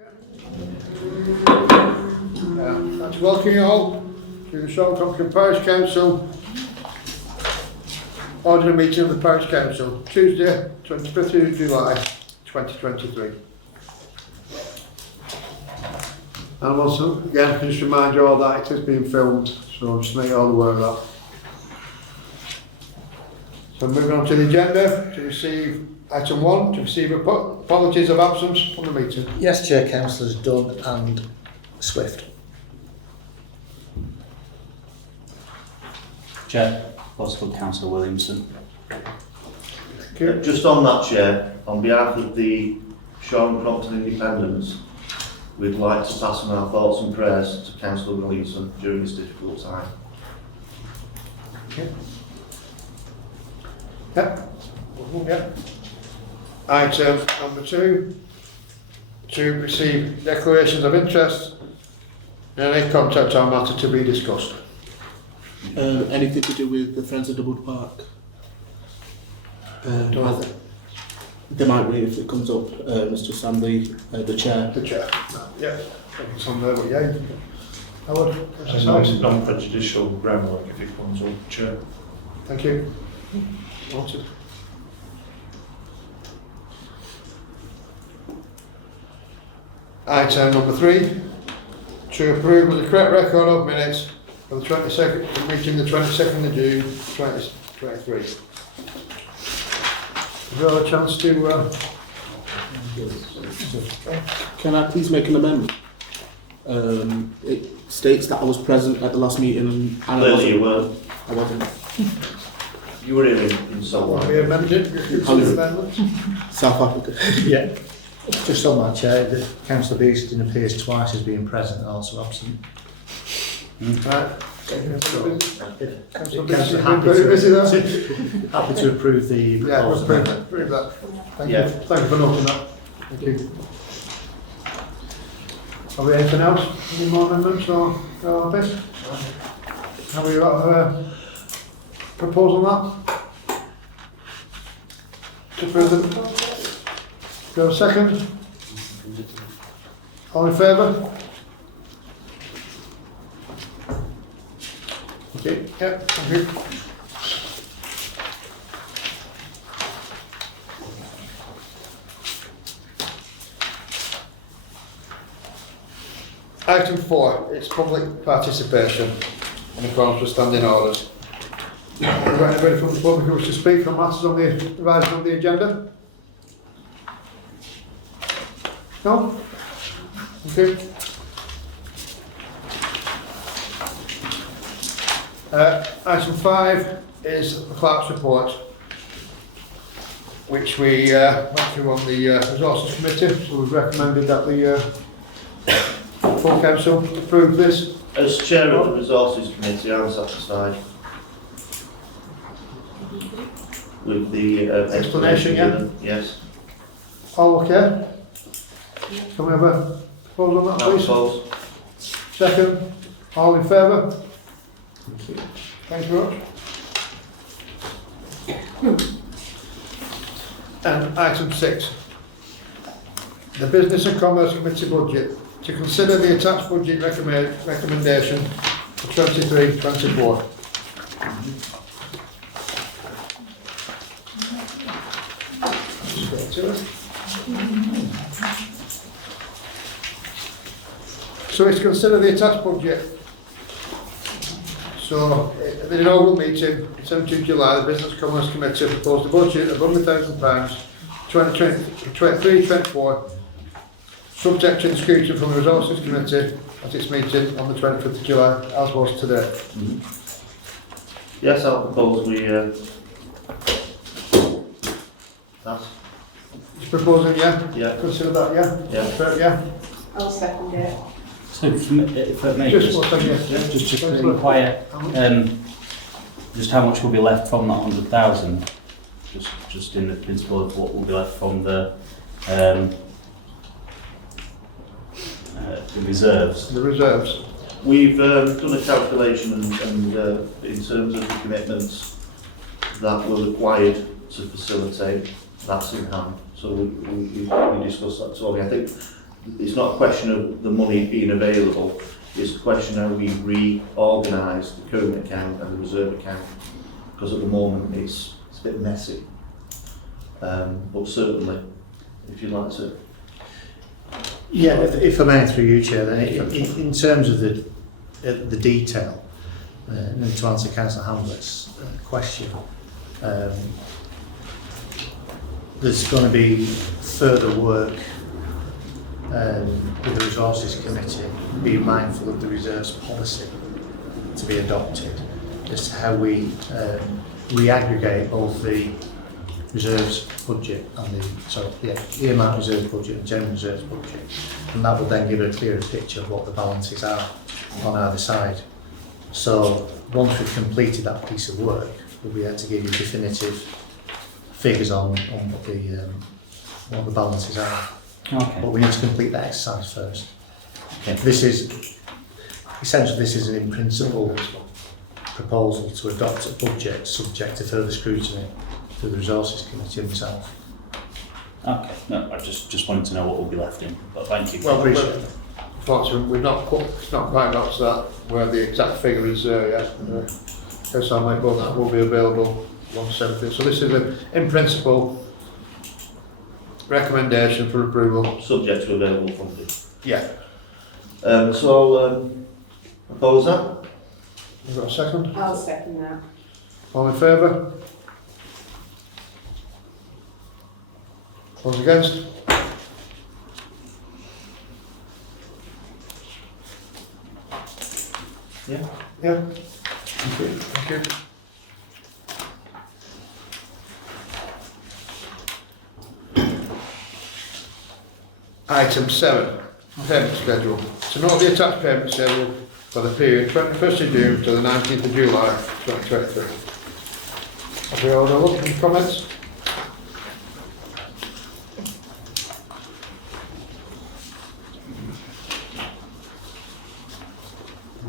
I'd like to welcome you all to the Council Parish Council ordinary meeting of the Parish Council, Tuesday, 25th of July 2023. And also, again, I can just remind you all that it is being filmed, so just make you all aware of that. So moving on to the agenda, to receive item 1, to receive apologies of absence from the meeting. Yes, Chair, Councillors Dunn and Swift. Chair, Possible Councillor Williamson. Just on that, Chair, on behalf of the Shoreham Crompton Independents, we'd like to pass on our thoughts and prayers to Councillor Williamson during this difficult time. Okay. Yep. Yep. Item number 2, to receive declarations of interest and any contact or matter to be discussed. Anything to do with the Friends of Dublin Park? They might read if it comes up. Mr. Sandy, the chair. The chair. Yeah. It's on there, but yeah. Howard, It's non-prejudicial groundwork if it comes up, Chair. thank you. Noted. Item number 3, to approve with the correct record of minutes for the 22nd, meeting the 22nd of June 2023. Have you had a chance to... Can I please make an amendment? It states that I was present at the last meeting and Clearly you weren't. I wasn't. You were here in Solway. We amended amendments? South Africa. Yeah. Just on that, Chair, the Councillor Beeston appears twice as being present and also absent. Right. Councillor Happy to approve the Yeah, we'll proposal. approve that. Thank Yeah. you. Thank you for noting that. Thank you. Have we anything else? Any more amendments or bits? Have we got a proposal on that? To approve them? Go a second. All in favour? Okay, yeah, thank you. Item 4, it's public participation in accordance with standing orders. Have we got anybody from the public who wishes to speak on matters on the revising of the agenda? No? Okay. Item 5 is the clerk's report, which we went through on the resources committee, so we've recommended that the full council approve this. As Chair of the Resources Committee, I'm satisfied with the explanation given. Yes. All okay? Can we have a proposal on that, please? Opposed? Second. All in favour? Thank you very much. And item 6. The Business and Commerce Committee budget. To consider the attached budget recommendation for 23-24. So it's to consider the attached budget. So, at the inaugural meeting, 17th July, the Business and Commerce Committee proposed a budget of £100,000 23-24, subject to the scrutiny from the Resources Committee at its meeting on the 25th of July, as was today. Yes, I'll propose we pass. He's proposing, yeah? Yeah. Consider that, yeah? Yeah. Fair, yeah? I'll second it. So, if I may Just one second, yeah. just to inquire, just how much will be left from that 100,000? Just in the principle of what will be left from the reserves. The reserves. We've done a calculation and in terms of the commitments that were required to facilitate, that's in hand. So we discussed that, Tony. I think it's not a question of the money being available, it's a question how we reorganise the current account and the reserve account, because at the moment it's a bit messy. But certainly, if you'd like to. Yeah, if I may, through you, Chair, then in terms of the detail, and to answer Councillor Hamblett's question, there's going to be further work with the Resources Committee, being mindful of the reserves policy to be adopted, as to how we re-aggregate both the reserves budget and the earmarked reserves budget and general reserves budget, and that will then give a clearer picture of what the balances are on either side. So once we've completed that piece of work, we'll be able to give you definitive figures on what the balances are. Okay. But we need to complete that exercise first. Okay. This is an in principle proposal to adopt a budget subject to further scrutiny to the Resources Committee themselves. Okay. No, I just wanted to know what will be left in. But thank you. Well, Appreciate it. unfortunately, we've not put, it's not quite got to that where the exact figure is there yet. Yes, I might, but that will be available once everything. So this is an, in principle, recommendation for approval. Subject to available funding. Yeah. So I'll propose that. You've got a second? I'll second that. All in favour? Those against? Yeah. Yeah. Thank you. Thank you. Item 7, payment schedule. To note the attached payment schedule for the period 21st of June to the 19th of July 2023. Have we all had a look and comments?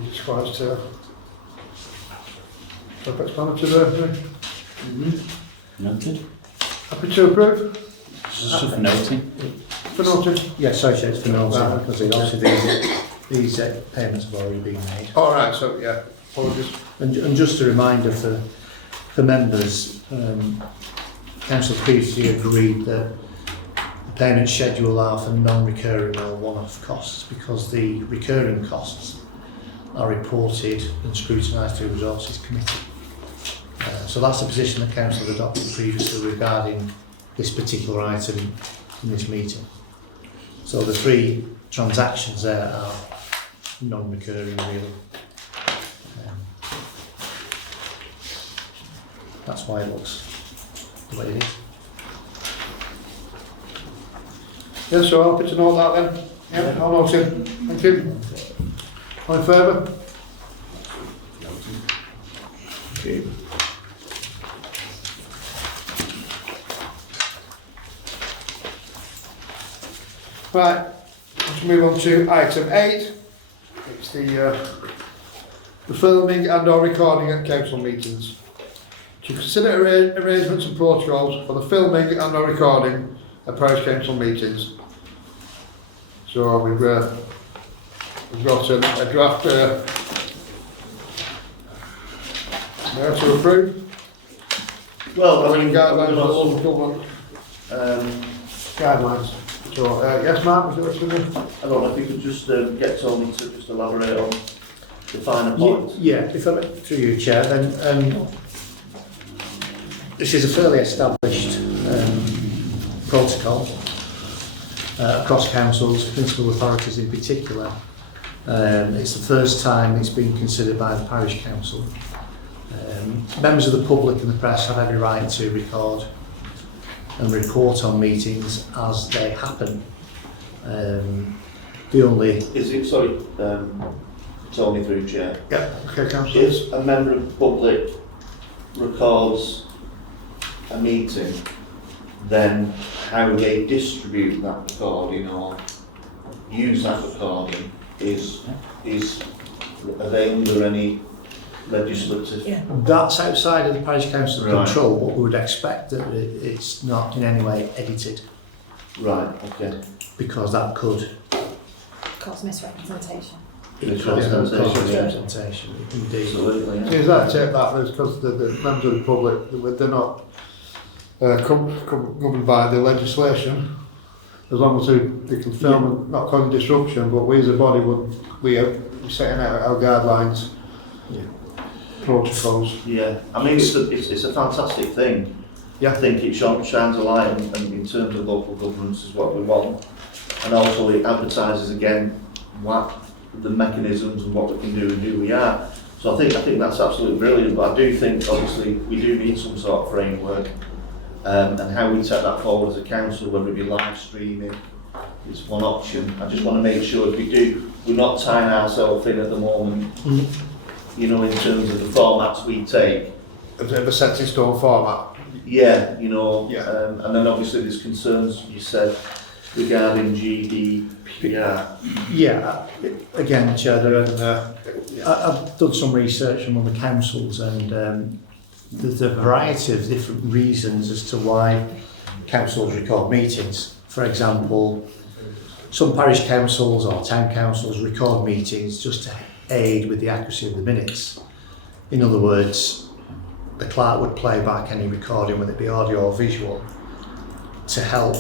Just quite self-explanatory there. Noted. Happy to approve? Just for noting. For noted. Yeah, sorry, Chair, it's for noting, Right. because obviously these payments have already been made. All right, so yeah, apologies. And just a reminder for members, Council previously agreed that the payment schedule are for non-recurring or one-off costs, because the recurring costs are reported and scrutinised through the Resources Committee. So that's the position that Council had adopted previously regarding this particular item in this meeting. So the 3 transactions there are non-recurring really. That's why it looks the way it is. Yeah, so happy to know that then. Yeah, all noted. Thank you. All in favour? Okay. Right, let's move on to item 8. It's the filming and or recording at council meetings. To consider arrangements and protocols for the filming and or recording at parish council meetings. So we've got a draft there to approve. Well, I mean, guidelines, we've got local some, government guidelines. So yes, Mark, was it what you I don't know if you could just get Tony to just elaborate on the finer points. Yeah, if I through you, Chair, then this is a fairly established protocol across councils, principal authorities in particular. It's the first time it's been considered by the parish council. Members of the public and the press have every right to record and report on meetings as they happen. The only... Is it, sorry, Tony through chair. Yeah, okay, councillor. If a member of the public records a meeting, then how they distribute that recording or use that recording is are they under any legislative? Yeah. That's outside of the parish council Right. control, but we would expect that it's not in any way edited, Right, okay. because that could cause misrepresentation. It causes misrepresentation, indeed. Absolutely, yeah. Is that take that because the members of the public, they're not governed by the legislation, as long as they can film and not causing disruption, but we as a body we are setting out our guidelines, protocols. Yeah, I mean it's a fantastic thing. Yeah. I think it shines a light in terms of local governance is what we want, and also it advertises again what the mechanisms and what we can do and who we are. So I think that's absolutely brilliant. But I do think obviously we do need some sort of framework, and how we take that forward as a council, whether it be live streaming, it's one option. I just want to make sure if we do, we're not tying ourselves in at the moment. You know, in terms of the formats we take. A bit of a set in stone format. Yeah, you know, Yeah. and then obviously there's concerns you said regarding GDPR. Yeah, again, Chair, I've done some research among the councils, and there's a variety of different reasons as to why councils record meetings. For example, some parish councils or town councils record meetings just to aid with the accuracy of the minutes. In other words, the clerk would play back any recording, whether it be audio or visual, to help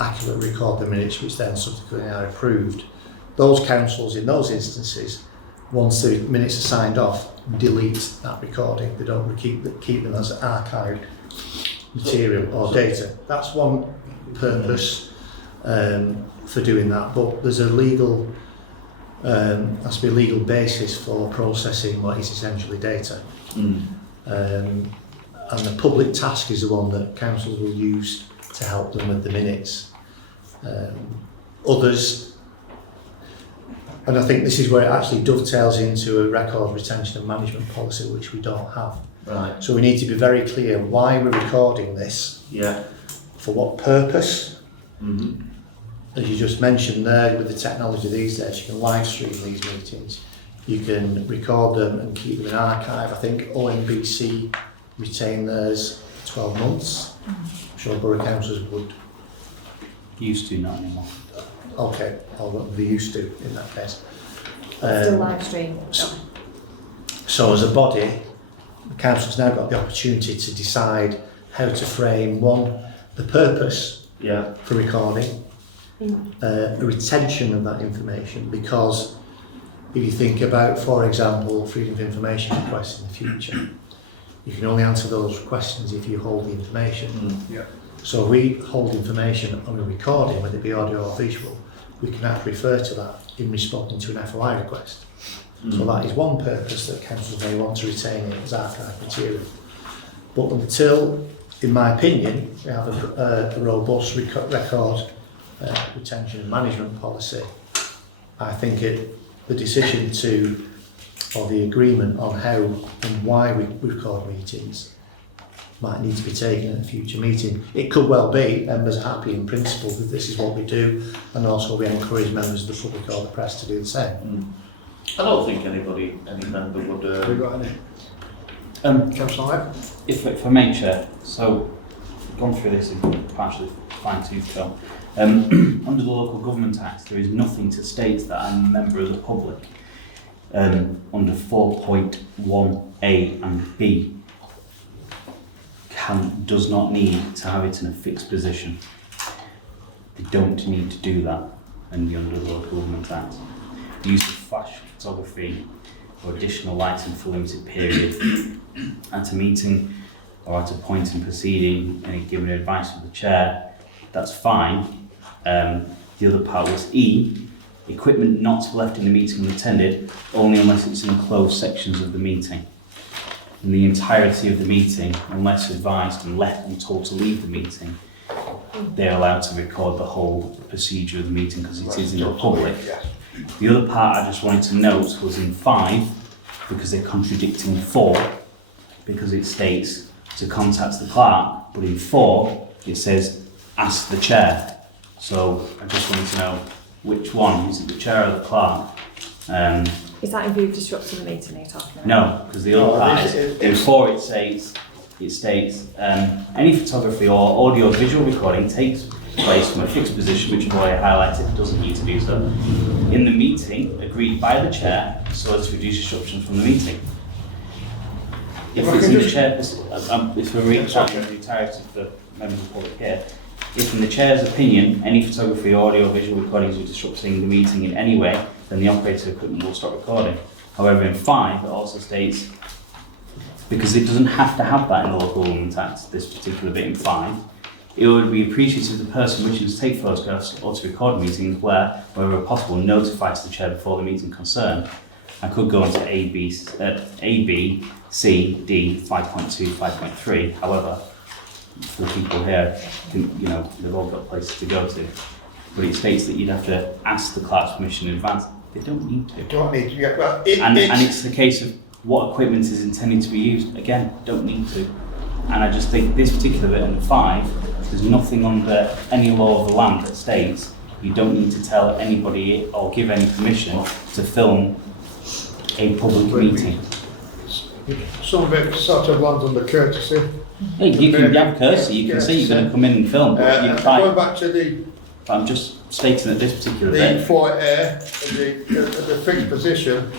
accurately record the minutes, which then subsequently are approved. Those councils, in those instances, once the minutes are signed off, delete that recording. They don't keep them as archived material or data. That's one purpose for doing that, but there's a legal has to be a legal basis for processing what is essentially data. And the public task is the one that councils will use to help them with the minutes. Others, and I think this is where it actually dovetails into a record retention and management policy, which we don't have. Right. So we need to be very clear why we're recording this, Yeah. for what purpose. Mm-hmm. As you just mentioned there, with the technology these days, you can live stream these meetings. You can record them and keep them in archive. I think ONBC retain theirs for 12 months. I'm sure borough councils would. Used to, not anymore. Okay, or what they used to in that case. Still live stream. So as a body, the council's now got the opportunity to decide how to frame, one, the purpose Yeah. for recording, the retention of that information, because if you think about, for example, freedom of information requests in the future, you can only answer those questions if you hold the information. Yeah. So if we hold information on a recording, whether it be audio or visual, we can have to refer to that in responding to an FOI request. So that is one purpose that councils may want to retain it as archive material. But until, in my opinion, we have a robust record retention and management policy, I think the decision to, or the agreement on how and why we record meetings might need to be taken at a future meeting. It could well be members are happy in principle that this is what we do, and also we encourage members of the public or the press to do the same. I don't think any member would. Have we got any? Councillor? If I may, Chair, so I've gone through this in partially fine-tooth comb. Under the Local Government Act, there is nothing to state that I'm a member of the public. Under 4.1A and B, does not need to have it in a fixed position. They don't need to do that under the Local Government Act. The use of flash photography or additional lighting for a limited period at a meeting or at a point in proceeding, any given advice from the chair, that's fine. The other part was E, equipment not to be left in the meeting unattended, only unless it's in closed sections of the meeting. In the entirety of the meeting, unless advised and left and told to leave the meeting, they're allowed to record the whole procedure of the meeting because it is in the public. The other part I just wanted to note was in 5, because they're contradicting 4, because it states to contact the clerk, but in 4 it says ask the chair. So I just wanted to know which one, is it the chair or the clerk? Is that in view of disrupting the meeting you're talking about? No, because the other part is, in 4 it states any photography or audio visual recording takes place from a fixed position, which is why I highlighted it doesn't need to do so, in the meeting agreed by the chair so as to reduce disruption from the meeting. If it's in the chair, if we're reading the entirety of the members of the public here, if in the chair's opinion any photography, audio, visual recordings are disrupting the meeting in any way, then the operator equipment will stop recording. However, in 5, it also states, because it doesn't have to have that in the Local Government Act, this particular bit in 5, it would be appreciated if the person wishing to take photographs or to record meetings where, wherever possible, notifies the chair before the meeting concerned. I could go into A, B, C, D, 5.2, 5.3. However, for the people here, they've all got places to go to. But it states that you'd have to ask the clerk's permission in advance. They don't need to. Don't need to. Yeah, well, And it's the case of what equipment is intended to be used. Again, don't need to. And I just think this particular bit in 5, there's nothing under any law of the land that states you don't need to tell anybody or give any permission to film a public meeting. Some of it sort of lands under courtesy. Hey, you can have courtesy, you can say you're going to come in and film, but you Going back to the I'm just stating that this particular the bit. 4A, the fixed position,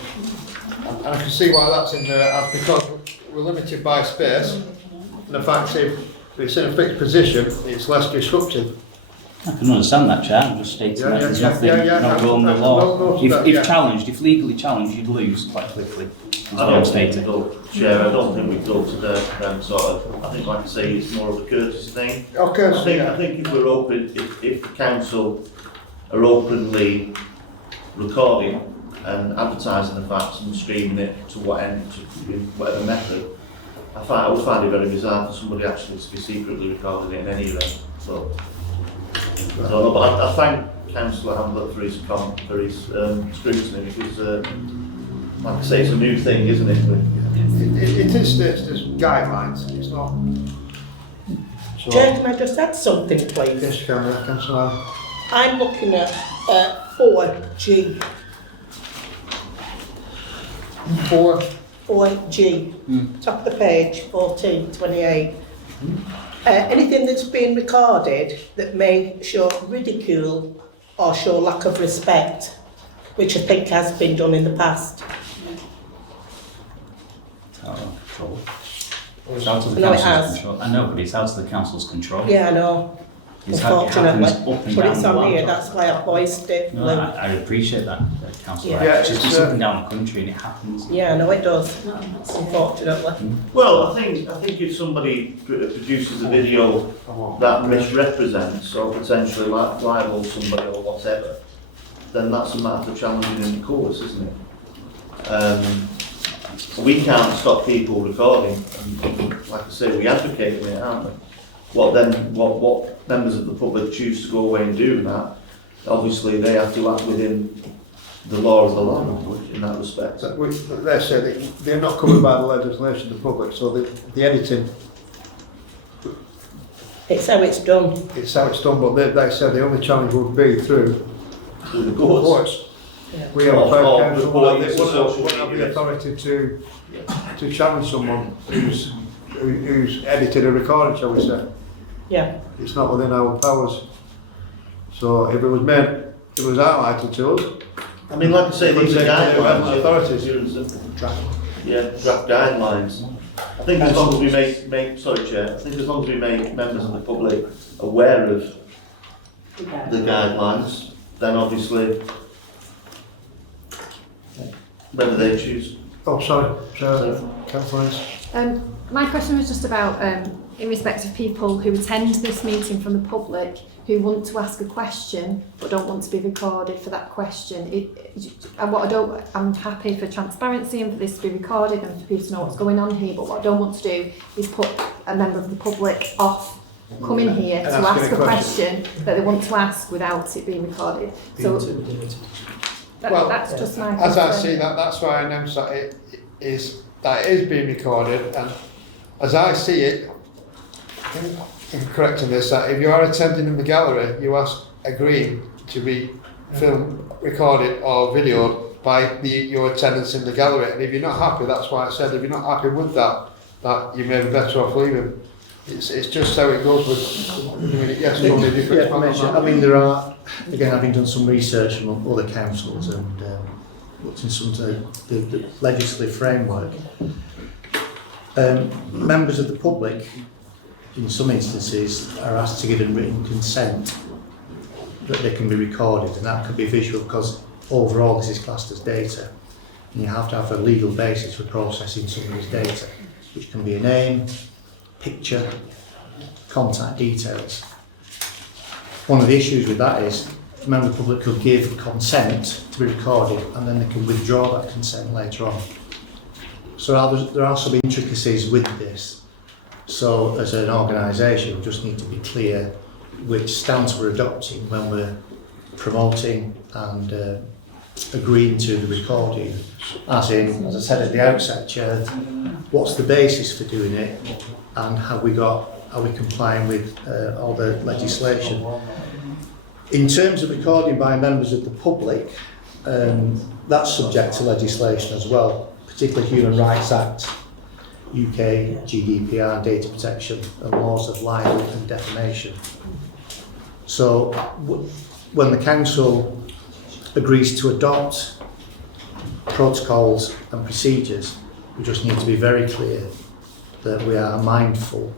and I can see why that's in there, because we're limited by space, and the fact if it's in a fixed position, it's less disruptive. I can understand that, Chair. I'm just stating that there's nothing, no rule in the law. If challenged, if legally challenged, you'd lose quite quickly. That's what I'm stating. Chair, I don't think we've done to them sort of. I think, like I say, it's more of a courtesy thing. Okay. I think if we're open, if the council are openly recording and advertising the facts and streaming it to whatever method, I would find it very bizarre for somebody actually to be secretly recording it in any event. So, but I thank Councillor Hamblett for his scrutiny, because, like I say, it's a new thing, isn't it? It is stated as guidelines, it's not. So, Chair, can I just add something, please? yes, Councillor. I'm looking at 4G. 4G, top of the page, 1428. Anything that's been recorded that may show ridicule or show lack of respect, which I think has been done in the past. It's out of control. It's out of the No, it council's has. control. I know, but it's out of the council's control. Yeah, I know. It happens up Unfortunately, and but down it's the on world. here, that's why I voiced it. No, I appreciate that, Councillor. Yeah. Yeah, Yeah, it's just it's, up and down the country and it happens. Yeah, I know it does, unfortunately. Well, I think if somebody produces a video that misrepresents or potentially libels somebody or whatever, then that's a matter for challenging in the courts, isn't it? We can't stop people recording. Like I say, we advocate it, aren't we? What members of the public choose to go away and do that, obviously they have to act within the law of the land in that respect. They say that they're not covered by the legislation, the public, so the editing, It's how it's done. it's how it's done, but they said the only challenge would be through Through the the courts. courts. Yeah. We have a Or town the council, police, they social wouldn't have media. the authority to challenge someone who's edited a recording, shall we say. Yeah. It's not within our powers. So if it was highlighted to us, I mean, like I say, these are guidelines. Authorities. Pure and simple. Draft guidelines. I think as long as we make sorry, Chair, I think as long as we make members of the public aware of the guidelines, then obviously whether they choose. oh, sorry, Councillor Hince. My question was just about, in respect of people who attend this meeting from the public who want to ask a question but don't want to be recorded for that question. I'm happy for transparency and for this to be recorded and for people to know what's going on here, but what I don't want to do is put a member of the public off coming here to ask a question that they want to ask without it being recorded. So that's just my concern. As I see that, that's why I announced that it is being recorded, and as I see it, in correcting this, that if you are attending in the gallery, you are agreeing to be filmed, recorded or videoed by your attendance in the gallery, and if you're not happy, that's why I said if you're not happy with that you may be better off leaving. It's just how it goes with doing it. Yes, only different. I mean, there are, again, having done some research among other councils and looked in some of the legislative framework, members of the public, in some instances, are asked to give a written consent that they can be recorded, and that could be visual because overall this is classed as data. And you have to have a legal basis for processing somebody's data, which can be a name, picture, contact details. One of the issues with that is a member of the public could give consent to be recorded and then they can withdraw that consent later on. So there are some intricacies with this. So as an organisation, we just need to be clear which stance we're adopting when we're promoting and agreeing to the recording. As I said at the outset, Chair, what's the basis for doing it and are we complying with all the legislation? In terms of recording by members of the public, that's subject to legislation as well, particularly Human Rights Act, UK, GDPR, data protection and laws of libel and defamation. So when the council agrees to adopt protocols and procedures, we just need to be very clear that we are mindful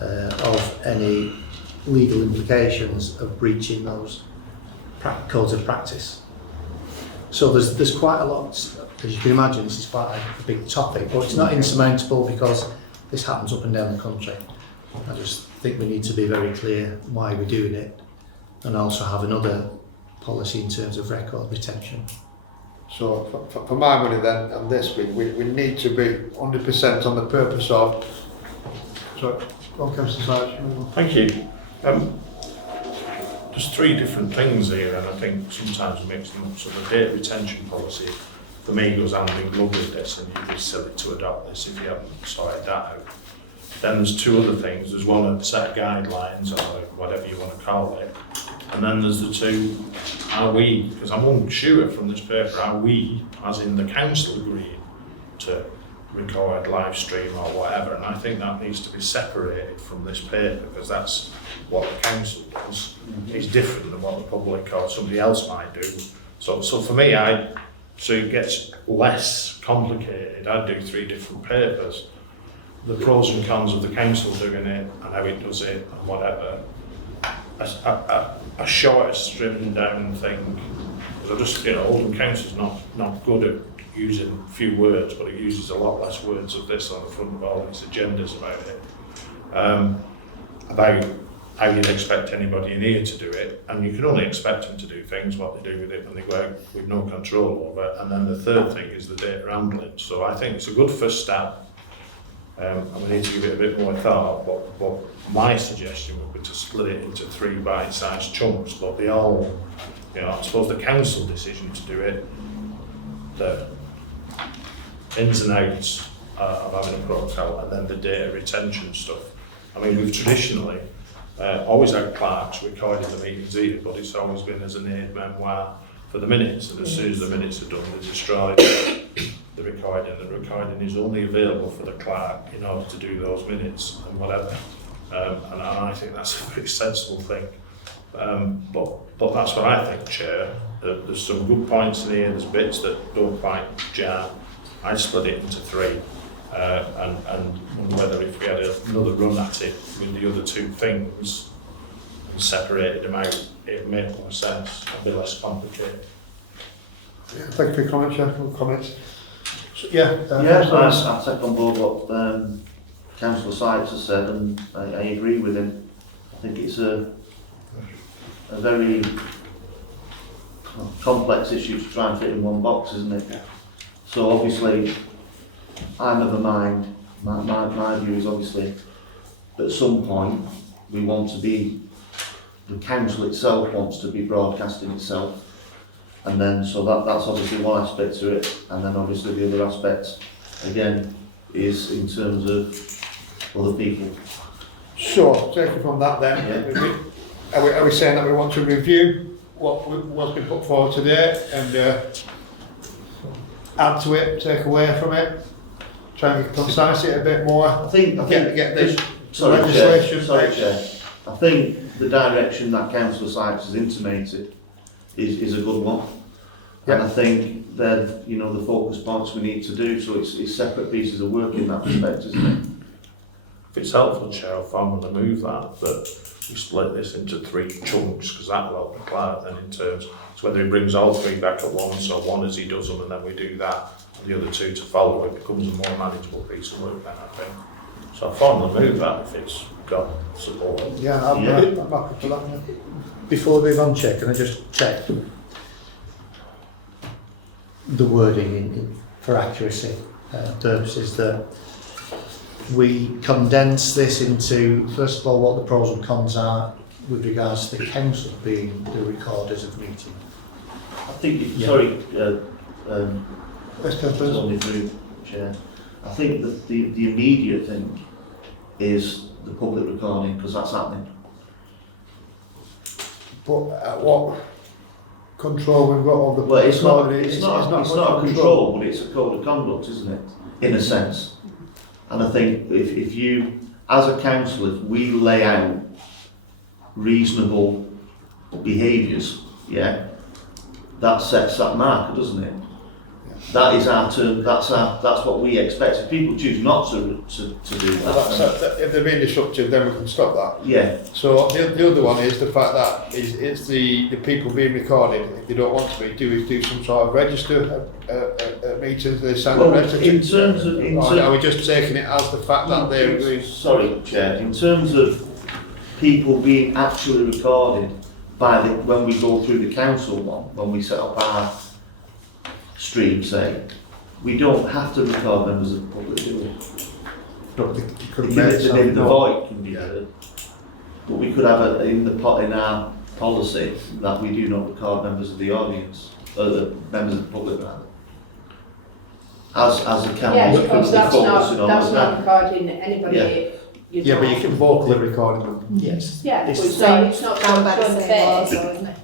of any legal implications of breaching those codes of practice. So there's quite a lot, as you can imagine, this is quite a big topic, but it's not insurmountable because this happens up and down the country. I just think we need to be very clear why we're doing it and also have another policy in terms of record retention. So for my money then, on this, we need to be 100% on the purpose of. So, on Councillor Sykes. Thank you. There's three different things here, and I think sometimes we mix them up. So the data retention policy, for me, goes hand in glove with this, and you'd be silly to adopt this if you haven't sorted that out. Then there's two other things. There's one, a set of guidelines, or whatever you want to call it. And then there's the two, are we, because I'm unsure from this paper, are we, as in the council, agreeing to record, live stream or whatever? And I think that needs to be separated from this paper, because that's what the council does. It's different than what the public or somebody else might do. So for me, so it gets less complicated. I'd do three different papers. The pros and cons of the council doing it and how it does it and whatever. A shorter, stripped down thing. Because I just, Oldham Council's not good at using few words, but it uses a lot less words of this on the front of all its agendas about it. About how you'd expect anybody in here to do it, and you can only expect them to do things, what they do with it when they go out with no control over it. And then the third thing is the data handling. So I think it's a good first step. And we need to give it a bit more thought, but my suggestion would be to split it into 3 bite-sized chunks, but they all, I suppose the council decision to do it, the ins and outs of having a protocol, and then the data retention stuff. I mean, we've traditionally always had clerks recording the meetings here, but it's always been as an aid memoir for the minutes, and as soon as the minutes are done, they destroy the recording. The recording is only available for the clerk in order to do those minutes and whatever. And I think that's a very sensible thing. But that's what I think, Chair. There's some good points in here, there's bits that don't quite jar. I'd split it into 3 and whether if we had another run at it with the other 2 things and separated them out, it would make more sense and be less complicated. Yeah, thank you for your comments, Chair. Comments? So, I take on board what Councillor Sykes has said, and I agree with him. I think it's a very complex issue to try and fit in one box, isn't it? Yeah. So obviously, I'm of a mind, my view is obviously, at some point, we want to be, the council itself wants to be broadcasting itself. And then, so that's obviously one aspect to it, and then obviously the other aspect, again, is in terms of other people. So, taking from that then, are we saying that we want to review what's been put forward today and add to it, take away from it, try and concise it a bit more? I think get this Sorry, legislation. Chair. I think the direction that Councillor Sykes has intimated is a good one. And I think they're, you know, the focus points we need to do, so it's separate pieces of work in that respect, isn't it? If it's helpful, Chair, if I'm going to move that we split this into 3 chunks, because that will help the clerk then in terms, so whether he brings all 3 back at once, or one as he does them, and then we do that, and the other 2 to follow, it becomes a more manageable piece of work then, I think. So I formally move that if it's got support. Yeah, I'm happy for that. Yeah. Before we move on, Chair, can I just check the wording for accuracy purposes, that we condense this into, first of all, what the pros and cons are with regards to the council being the recorders of meeting. I think, Yeah. it's only through, Chair. I think that the immediate thing is the public recording, because that's happening. But what control we've got of the Well, it's not much a control, but it's a code of conduct, isn't it? In a sense. And I think if you, as a council, if we lay out reasonable behaviours, yeah, that sets that marker, doesn't it? That is our term. That's what we expect. If people choose not to do that, if they're being disruptive, then we can stop that. yeah. So the other one is the fact that it's the people being recorded. If they don't want to be, do some sort of register at meetings. They sign a register. In terms of, Are we just taking it as the fact that they're agreeing? sorry, Chair. In terms of people being actually recorded when we go through the council one, when we set up our stream, say, we don't have to record members of the public, do we? No, they could The make some- void can be heard, but we could have in our policy that we do not record members of the audience, or the members of the public rather. As a council, Yes, we because could be that's focusing on not that. recording anybody. Yeah. Yeah, but you can vocally record them. Yes. Yeah, but It's- it's not Down by the showing the same laws, face. though, isn't it?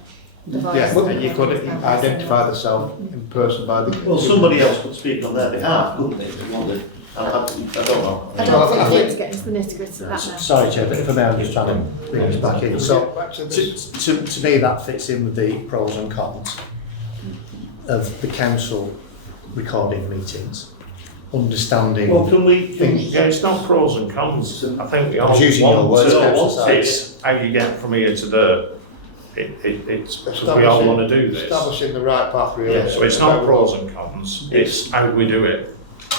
The voice Yeah, and you and could everything. identify themselves in person by the. Well, somebody else could speak on their behalf, couldn't they, if they wanted? I don't know. I don't think we need to get into the nitty-gritty of that now. Sorry, Chair, but if I may, I'm just trying to bring this back in. So, Back to this. to me, that fits in with the pros and cons of the council recording meetings, understanding. Well, can we? Yeah, it's not pros and cons. I think we I all was using your want words, to. Councillor Sykes. It's how you get from here to there. It's because we all want to do this. Establishing the right path, really. Yeah, so it's not pros and cons, it's how we do it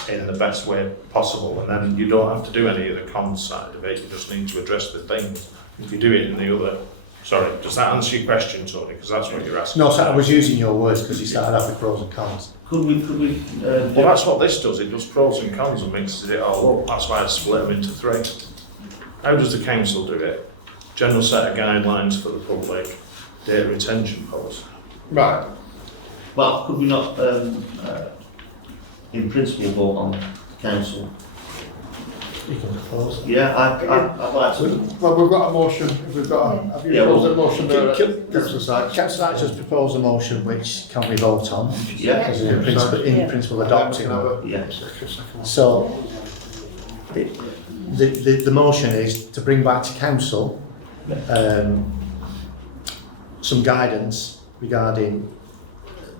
in the best way possible, and then you don't have to do any of the cons side of it, you just need to address the things. If you do it in the other, sorry, does that answer your question, Tony? Because that's what you're asking. No, so I was using your words because you started off with pros and cons. Could we? Well, that's what this does, it does pros and cons and mixes it all up, that's why I split them into 3. How does the council do it? General set of guidelines for the public, data retention policy. Right. Well, could we not, in principle, vote on council? You can propose. Yeah, I'd like to. Well, we've got a motion. We've got. Have you Yeah, proposed well, a motion there? Councillor Sykes? Councillor Sykes has proposed a motion which can we vote on? Yeah. As in principle adopting. Yeah. So, the motion is to bring back to council some guidance regarding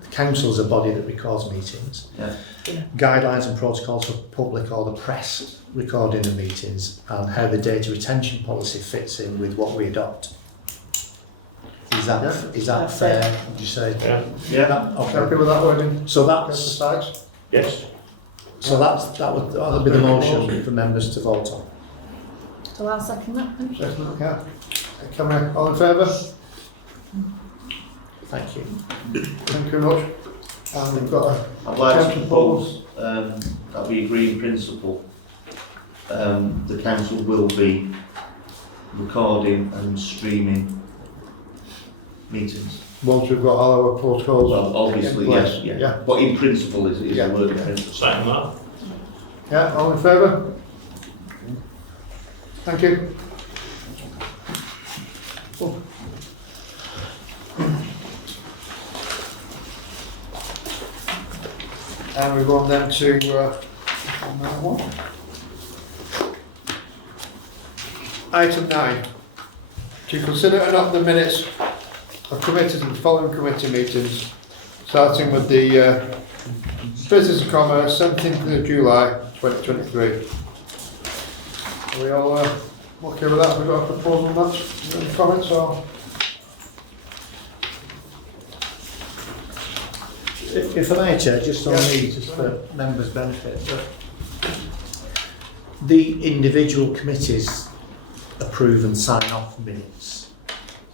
the council as a body that records meetings, Yeah. guidelines and protocols for public or the press recording the meetings, and how the data retention policy fits in with what we adopt. Is that fair? Would you say? Yeah. Yeah. Happy Okay. with that wording? So Councillor that's Sykes? Yes. that'll be the motion for members to vote on. So I'll second that then. Second, yeah. Can we, all in favour? Thank you. Thank you very much. And we've got a I'd like to Council propose that we agree in principle. The council will be recording and streaming meetings. once we've got all our protocols. Well, obviously, in place. yes, yeah. Yeah. But in principle is Yeah. the word in principle. Second that. Yeah, all in favour? Thank you. Oh. And we go on then to Item 9. To consider and adopt the minutes of committees and following committee meetings, starting with the Business and Commerce, 17th of July 2023. Are we all okay with that? Have we got a proposal on that? Any comments or? If I may, Chair, just on these, just for members' benefit, the individual committees approve and sign off minutes,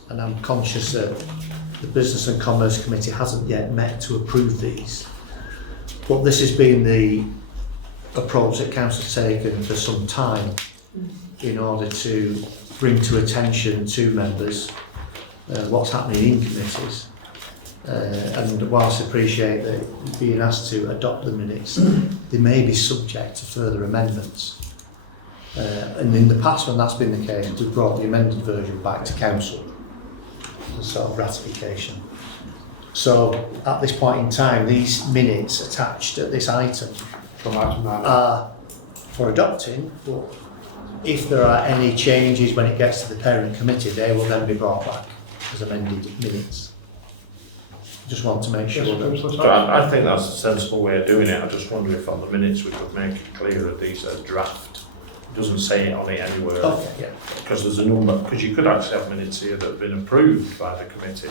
and I'm conscious that the Business and Commerce Committee hasn't yet met to approve these, but this has been the approach that Council's taken for some time in order to bring to attention to members what's happening in committees. And whilst I appreciate that being asked to adopt the minutes, they may be subject to further amendments. And in the past, when that's been the case, we've brought the amended version back to Council as sort of ratification. So at this point in time, these minutes attached at this item are for adopting, but if there are any changes when it gets to the parent committee, they will then be brought back as amended minutes. Just want to make sure that... I think that's a sensible way of doing it. I just wonder if on the minutes we could make it clear that these are draft. It doesn't say it on it anywhere. Okay, yeah. Because there's a number, because you could actually have minutes here that have been approved by the committee.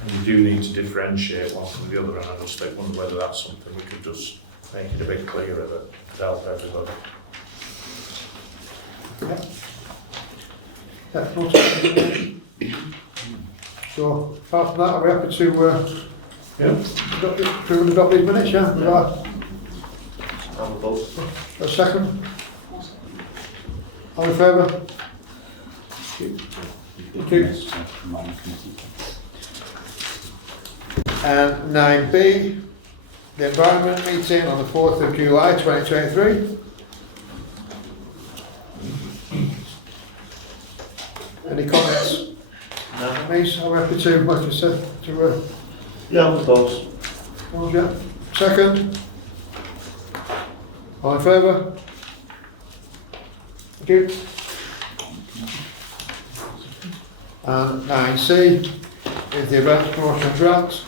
And you do need to differentiate one from the other, and I just wonder whether that's something we could just make it a bit clearer that to help everybody. So, apart from that, are we happy to adopt these minutes, yeah? A second? All in favour? Okay. And 9B, the environment meeting on the 4th of July 2023. Any comments? No. Denise, are we happy to, like you said, to... Yeah, I propose. Yeah. Second? All in favour? Thank you. And 9C is the events promotion grant,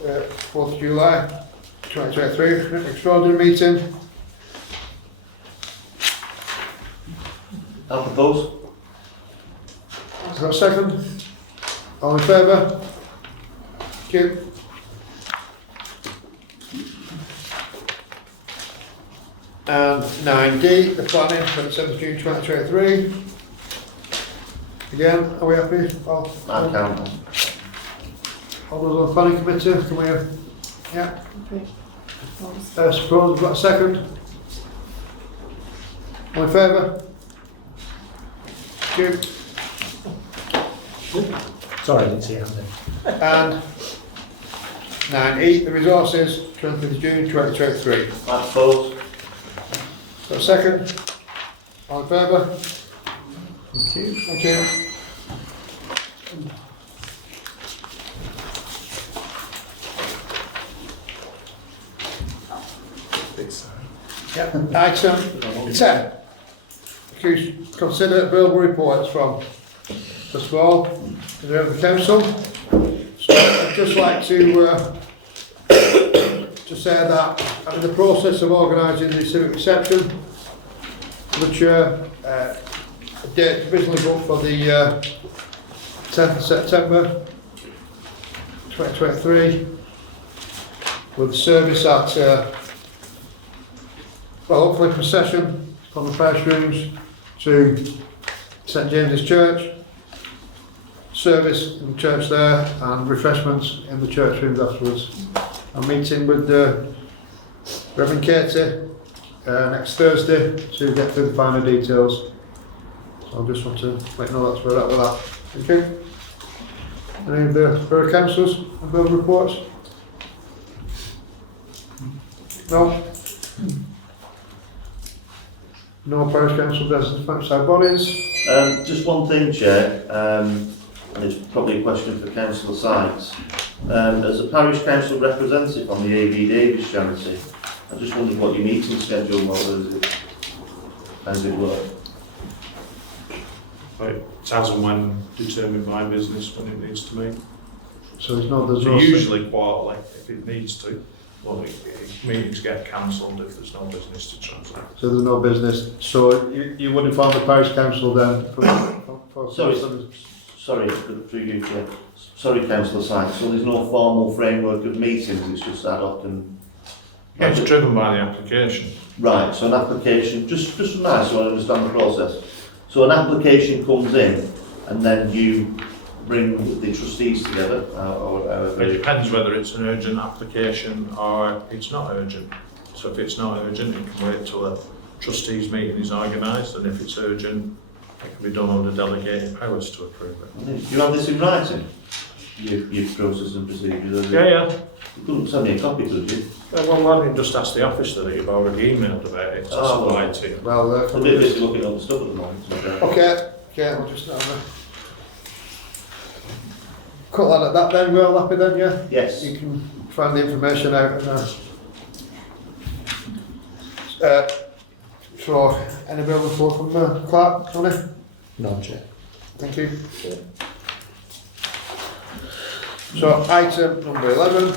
4th of July 2023, extraordinary meeting. I propose. Is that a second? All in favour? Thank you. And 9D, the planning for the 7th of June 2023. Again, are we happy? All those on the planning committee, can we have, yeah? Suppose we've got a second. All in favour? Thank you. Sorry, I didn't see it. And 9E, the resources, 20th of June 2023. I propose. Got a second? All in favour? Thank you. Thank you. Yep. Item 10. Consider verbal reports from, first of all, the council. So I'd just like to say that I'm in the process of organising the civic reception for the chair. A date provisionally booked for the 10th of September 2023 with service at hopefully procession from the parish rooms to St James's Church, service in the church there and refreshments in the church rooms afterwards. I'm meeting with Reverend Katie next Thursday to get through the finer details. So I just want to let you know that's where we're at with that. Thank you. Any of the borough councillors have got reports? No? No parish council residents from outside bodies? Just one thing, Chair, and it's probably a question for Councillor Sykes. As a parish council representative on the A.B. Davis charity, I just wondered what your meeting schedule was. How does it work? Right, it's as and when determined by business when it needs to meet. So there's no So usually quarterly if it needs to. Well, meetings get cancelled if there's no business to transact. So there's no business. So you would inform the parish council then for Sorry, through you, Chair. Sorry, Councillor Sykes. So there's no formal framework of meetings, it's just ad hoc and... Yeah, it's driven by the application. Right, so an application, just from that, so I understand the process. So an application comes in and then you bring the trustees together, or It depends whether it's an urgent application or it's not urgent. So if it's not urgent, it can wait till the trustees meeting is organised, and if it's urgent, it can be done under delegated powers to approve it. do you have this in writing? Your process and procedures? Yeah. You couldn't send me a copy, could you? Well, I can just ask the officer that you've already emailed about it to supply to you. Well, I'm a bit busy looking at the stuff at the moment. okay, we'll just cut that at that then. We're all happy then, yeah? Yes. You can find the information out now. So, any bill report from Clerk, Tony? No, Chair. Thank you. So, item number 11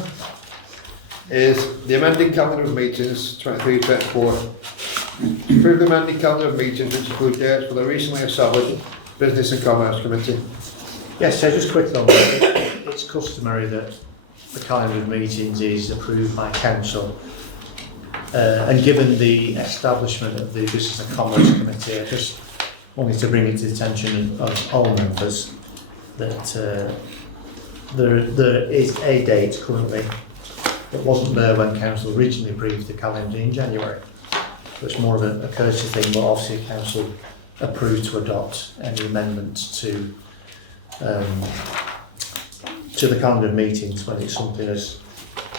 is the amended calendar of meetings 23-24. Approve the amended calendar of meetings which include dates for the recently established Business and Commerce Committee. Yes, so just quickly on that, it's customary that the calendar of meetings is approved by council. And given the establishment of the Business and Commerce Committee, I just wanted to bring it to the attention of all members that there is a date currently that wasn't there when council originally approved the calendar in January. So it's more of a courtesy thing, but obviously council approved to adopt any amendments to the calendar of meetings when it's something as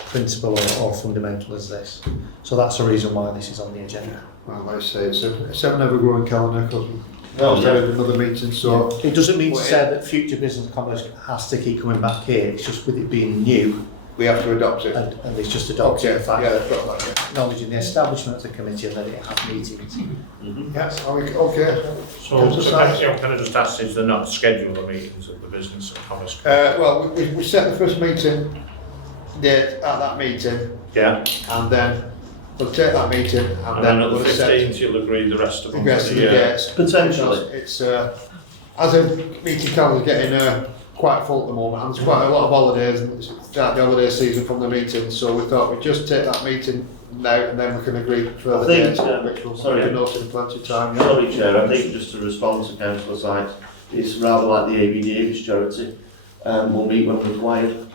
principal or fundamental as this. So that's the reason why this is on the agenda. Well, like I say, it's an ever-growing calendar because Well, we're having another meeting, so... It doesn't mean to say that future business and commerce has to keep coming back here, it's just with it being new, We have to adopt it. and it's just adopting the fact yeah, that got that, acknowledging the establishment of the committee and that it has meetings. Mm-hmm. yeah. Yes, are we okay? So, can I just ask if they're not scheduled meetings of the Business and Commerce Committee? Well, we set the first meeting date at that meeting, Yeah. and then we'll take that meeting, And then at the 15th, you'll agree the rest of the them. rest of the Yeah. dates. Potentially. It's as a meeting calendar's getting quite full at the moment, and there's quite a lot of holidays, and it's start the holiday season from the meeting, so we thought we'd just take that meeting now, and then we can agree further I think, dates, which will sorry. be noted in plenty of time. Yeah. Sorry, Chair, I think just to respond to Councillor Sykes, it's rather like the ABD Davis charity. We'll meet when required,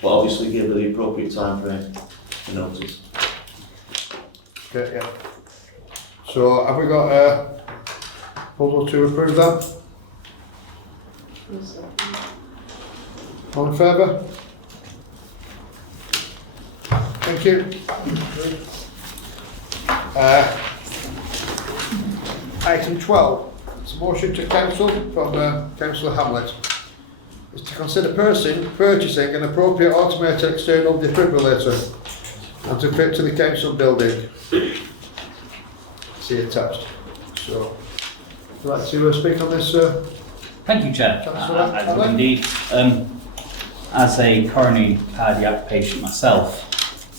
but obviously give the appropriate time frame for notice. Okay, yeah. So have we got a proposal to approve that? All in favour? Thank you. Item 12, it's a motion to council from Councillor Hamblett. Is to consider purchasing an appropriate automated external defibrillator and to fit to the council building. See attached. So, would you like to speak on this, sir? Thank you, Chair. Councillor I would Hamblett? indeed. As a coronary cardiac patient myself,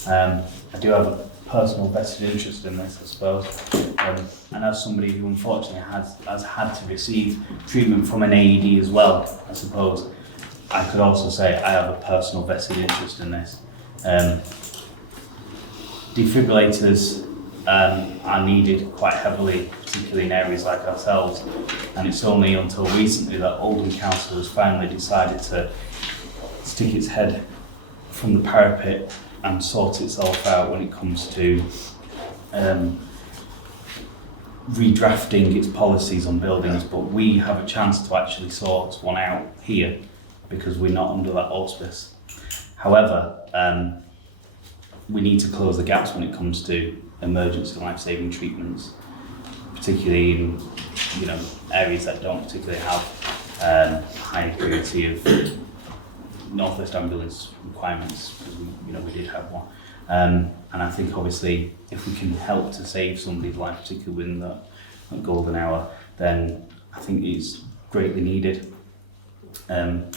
I do have a personal vested interest in this, I suppose. And as somebody who unfortunately has had to receive treatment from an AED as well, I suppose, I could also say I have a personal vested interest in this. Defibrillators are needed quite heavily, particularly in areas like ourselves, and it's only until recently that Oldham Council has finally decided to stick its head from the parapet and sort itself out when it comes to redrafting its policies on buildings, but we have a chance to actually sort one out here because we're not under that auspice. However, we need to close the gaps when it comes to emergency life-saving treatments, particularly in areas that don't particularly have high acuity of North West ambulance requirements, because we did have one. And I think obviously if we can help to save somebody's life, particularly within that golden hour, then I think is greatly needed. And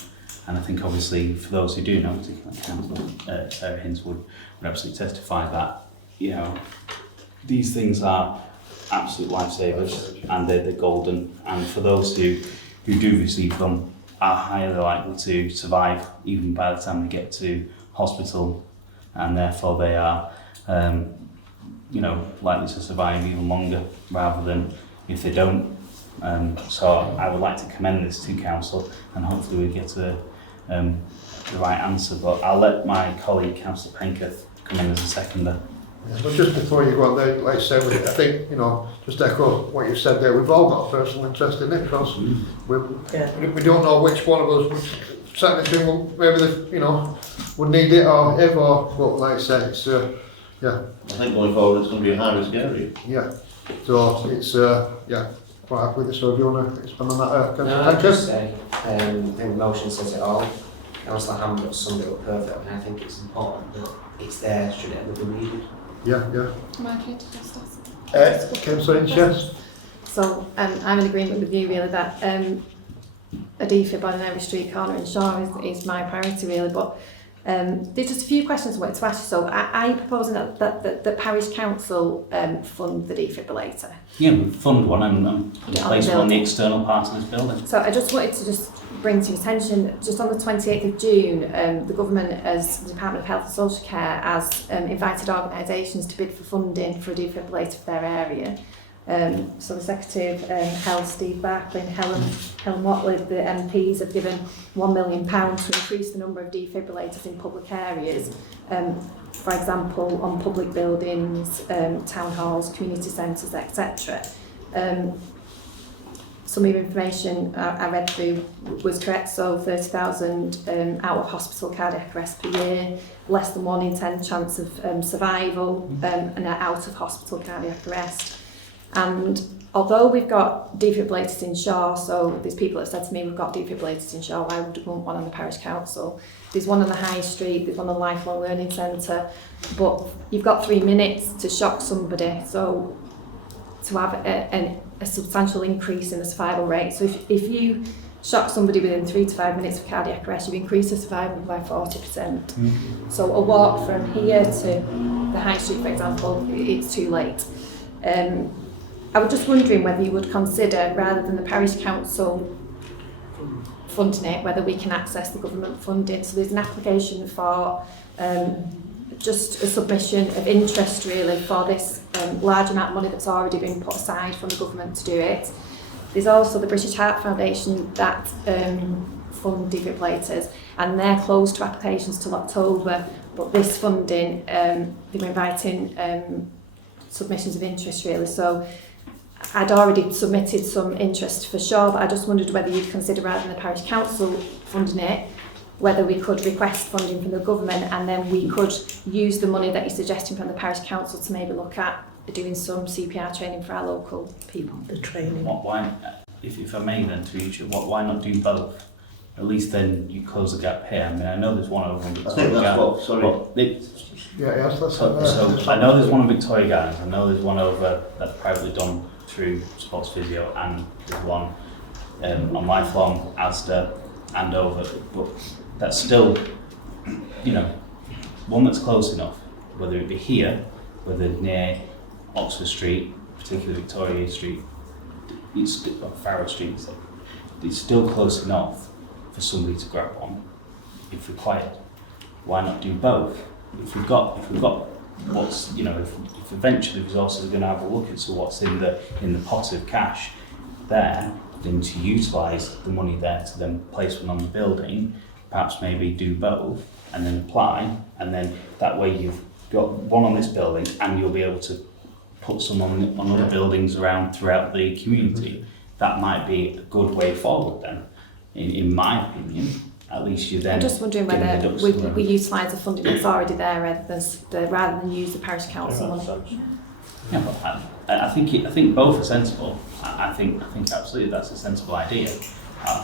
I think obviously for those who do know, particularly Councillor Sarah Hince would absolutely testify that, you know, these things are absolute lifesavers and they're golden, and for those who do receive them are highly likely to survive even by the time they get to hospital, and therefore they are you know, likely to survive even longer rather than if they don't. So I would like to commend this to Council, and hopefully we get the right answer, but I'll let my colleague Councillor Penketh come in as a seconder. Yeah, but just before you go on there, like I said, I think, you know, just echo what you said there, we've all got a personal interest in it, because we don't know which one of us would certainly whether they, you know, would need it or if, or, but like I said, it's, yeah. I think going forward it's going to be a high risk area. Yeah, so it's, yeah, quite happy with this, so if you want to expand on that, No, I'd just say, I think the motion says it all. Councillor Hamblett summed it up perfectly, and I think it's important that it's there should it ever be needed. Yeah. Am I okay to just ask? Councillor Hince, yes. So I'm in agreement with you really that a defib on an every street corner in Shaw is my priority really, but there's just a few questions I wanted to ask you. So are you proposing that the parish council fund the defibrillator? Yeah, we fund one and place one on the external part of this building. So I just wanted to just bring to your attention, just on the 28th of June, the government, as the Department of Health and Social Care, has invited organisations to bid for funding for a defibrillator for their area. So the Secretary of Health, Steve Barclay, and Helen Watley, the MPs, have given £1 million to increase the number of defibrillators in public areas. For example, on public buildings, town halls, community centres, etc. Some of the information I read through was correct, so 30,000 out of hospital cardiac arrest per year, less than 1 in 10 chance of survival, and out of hospital cardiac arrest. And although we've got defibrillators in Shaw, so there's people that said to me, we've got defibrillators in Shaw, why would we want one on the parish council? There's one on the High Street, there's one on the Lifelong Learning Centre, but you've got 3 minutes to shock somebody, so to have a substantial increase in the survival rate. So if you shock somebody within 3 to 5 minutes of cardiac arrest, you increase the survival by 40%. So a walk from here to the High Street, for example, it's too late. I was just wondering whether you would consider, rather than the parish council funding it, whether we can access the government funding. So there's an application for just a submission of interest really for this large amount of money that's already been put aside from the government to do it. There's also the British Heart Foundation that fund defibrillators, and they're closed to applications till October, but this funding, they're inviting submissions of interest really. So I'd already submitted some interest for sure, but I just wondered whether you'd consider, rather than the parish council funding it, whether we could request funding from the government, and then we could use the money that you're suggesting from the parish council to maybe look at doing some CPR training for our local people. The training. Why, if I may then to each, why not do both? At least then you close the gap here. I mean, I know there's one over in Victoria. I think that's Gardens, what, sorry. but Yes, that's so I know there's one in Victoria Gardens. I know there's one over that's privately done through Sports Physio, and there's one on Lifelong, Asda, and over. But that's still, you know, one that's close enough, whether it be here, whether near Oxford Street, particularly Victoria Street, it's Farrow Street, it's still close enough for somebody to grab on if required. Why not do both? If we've got what's, you know, if eventually resources are going to have a look at what's in the pot of cash there, then to utilise the money there to then place one on the building, perhaps maybe do both and then apply, and then that way you've got one on this building and you'll be able to put some on other buildings around throughout the community. That might be a good way forward then, in my opinion. At least you then. I'm just wondering whether we utilise the funding that's already there rather than use the parish council money. Yeah, but I think both are sensible. I think absolutely that's a sensible idea.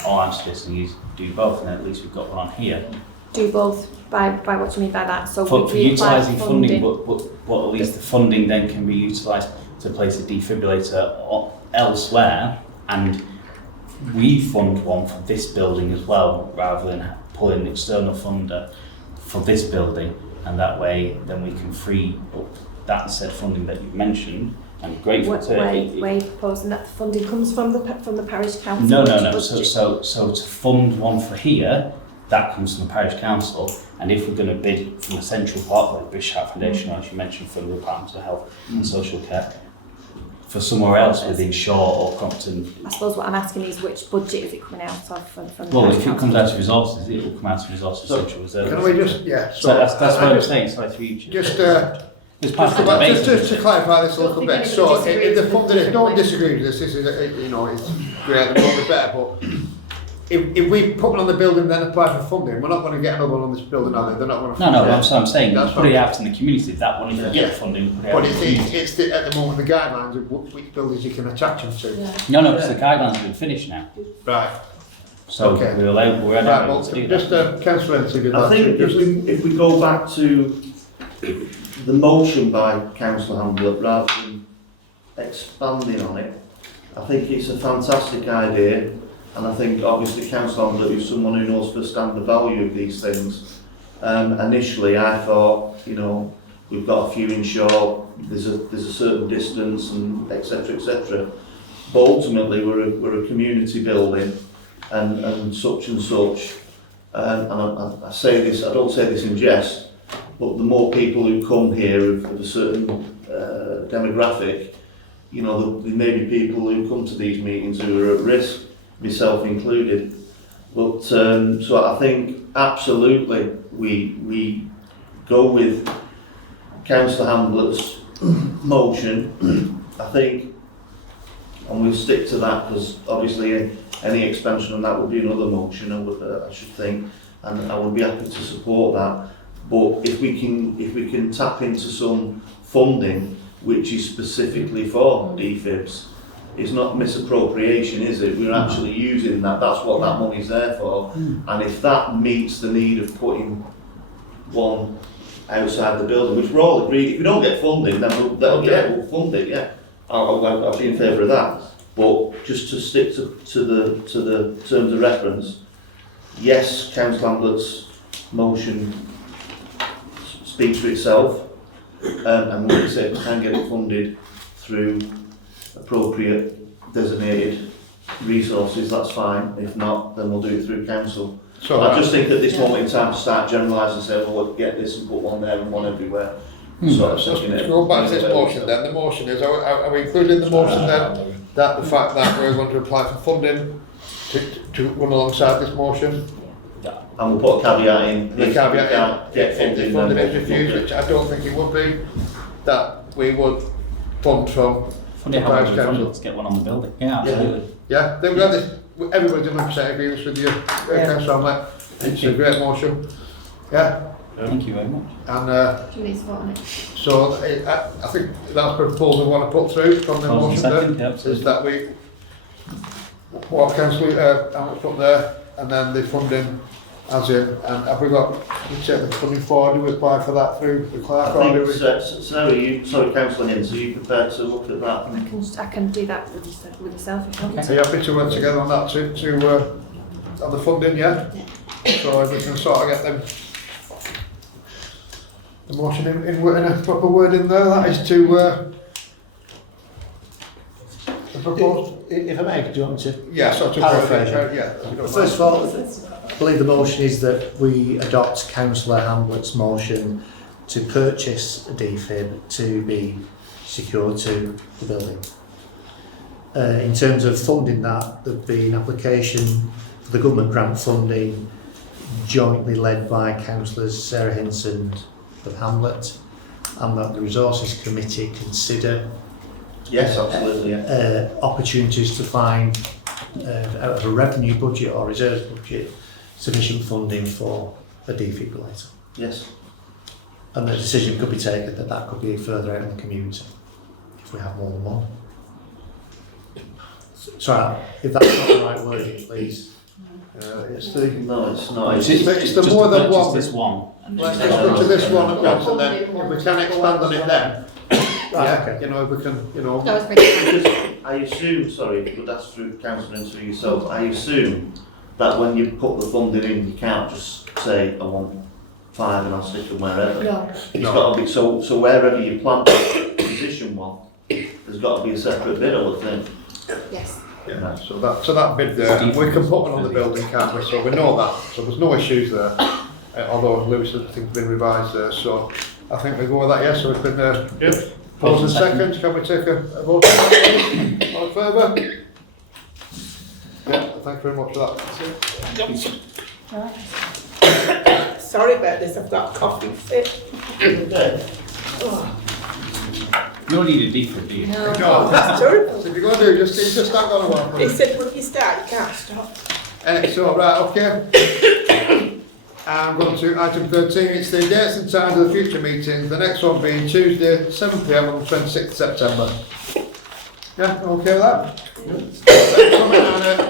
All I'm suggesting is do both, and at least we've got one on here. Do both by what do you mean by that? So for we utilising funding, but at least the funding then can be utilised to place a defibrillator elsewhere, and we fund one for this building as well, rather than pulling an external funder for this building, and that way then we can free up that said funding that you've mentioned. I'm grateful to Where you proposing that the funding comes from the parish council? No. budget? So to fund one for here, that comes from the parish council, and if we're going to bid from a central part like the British Heart Foundation, or as you mentioned, for the Department of Health and Social Care, for somewhere else within Shaw or Crompton. I suppose what I'm asking is which budget is it coming out of from the Well, parish if it council? comes out of resources, it will come out of resources central reserve. Can we just, So that's what I'm saying. Sorry to you. just There's part of the debate. just to clarify this a little Don't bit, think so anybody if the disagrees funding, if no one with disagrees with this is, you know, it's great, the more the better, but if we put one on the building then apply for funding, we're not going to get another one on this building, are they? They're not going to. No, that's what I'm saying. That's Put it fine. out in the community. That one, if you get funding, put it out But in the community. it's at the moment the guidelines of which buildings you can attach them to. No, because the guidelines have been finished now. Right. So Okay. we're Right, allowed well, to do that. just Councillor Hince, if you'd I like think to if we go back to the motion by Councillor Hamblett rather than expanding on it, I think it's a fantastic idea, and I think obviously Councillor Hamblett is someone who knows firsthand the value of these things. Initially I thought, you know, we've got a few inshore, there's a certain distance and etc. But ultimately we're a community building and such and such. And I say this, I don't say this in jest, but the more people who come here of a certain demographic, you know, there may be people who come to these meetings who are at risk, myself included. But so I think absolutely we go with Councillor Hamblett's motion. I think, and we'll stick to that because obviously any expansion on that would be another motion. I should think, and I would be happy to support that. But if we can tap into some funding which is specifically for DFIBs, it's not misappropriation, is it? We're actually using that. That's what that money's there for. And if that meets the need of putting one outside the building, which we're all agreed, if we don't get funding, then we'll fund it. Yeah, I'll be in favour of that. But just to stick to the terms of reference, yes, Councillor Hamblett's motion speaks for itself, and like I said, we can get it funded through appropriate designated resources, that's fine. If not, then we'll do it through council. So I just think at this moment in time to start generalising and say, well, we'll get this and put one there and one everywhere. So go back to this motion then. The motion is, are we including the motion then, that the fact that we're going to apply for funding to run alongside this motion? And we'll put a caveat in. The if caveat we can't get if funding, funding then is we'll refused, fund which it. I don't think it would be, that we would fund from Funny how much we funded to get one on the building. Yeah, absolutely. Yeah, then we had this, everybody's 100% agrees with you, Councillor Hamblett. It's a great motion. Yeah, Thank you very much. and Do you need to vote on it? so I think that's the proposal we want to put through from the motion Second, there, yeah, is that we, what Councillor Hamlett's put there, and then the funding as in, and have we got, we take the funding forward, do we apply for that through the clerk, or I do think, we? sorry, Councillor Hince, are you prepared to look at that? I can do that with yourself if you want Are to. you happy to work together on that on the funding, yeah? So if we can sort of get them, the motion in a proper word in there, that is to, the proposed, If I may, do you want me to? yeah, so to Paraphrase. yeah. if you don't First mind. of all, I believe the motion is that we adopt Councillor Hamblett's motion to purchase a DFIB to be secured to the building. In terms of funding that, there'd be an application for the government grant funding jointly led by Councillors Sarah Hince and of Hamblett, and that the Resources Committee consider Yes, absolutely, yeah. opportunities to find out of a revenue budget or reserves budget sufficient funding for a defibrillator. Yes. And the decision could be taken that that could be further out in the community if we have more than one. Sorry, if that's not the right wording, please. It's the, No, it's not. It's the Just more to than purchase one. this one. Let's just go to this one at once, and then if we can expand on it then, Yeah, you know, if we can, you know. No, it's pretty. I assume, sorry, but that's through councillor and through yourself, I assume that when you put the funding in, you can't just say, I want 5 and I'll stick them wherever. No. It's got to be, so wherever you plant position one, there's got to be a separate bid, I would think. Yes. Yeah, so that bid there, we can put one on the building, can't we? So we know that, so there's no issues there. Although Louie says things have been revised there, so I think we go with that, yes, so we can, pause in seconds, can we take a vote on that? All in favour? Yeah, thank you very much for that. Sorry about this, I've got a coughing fit. You don't need a deep do you? No. No, That's terrible. so if you're going to do, just stand on a while. He said, when you start, you can't stop. So, right, okay. I'm going to item 13, it's the dates and times of the future meetings, the next one being Tuesday, 7 PM on the 26th September. Yeah, okay with that? Thanks for coming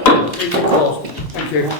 on, meeting closed. Thank you.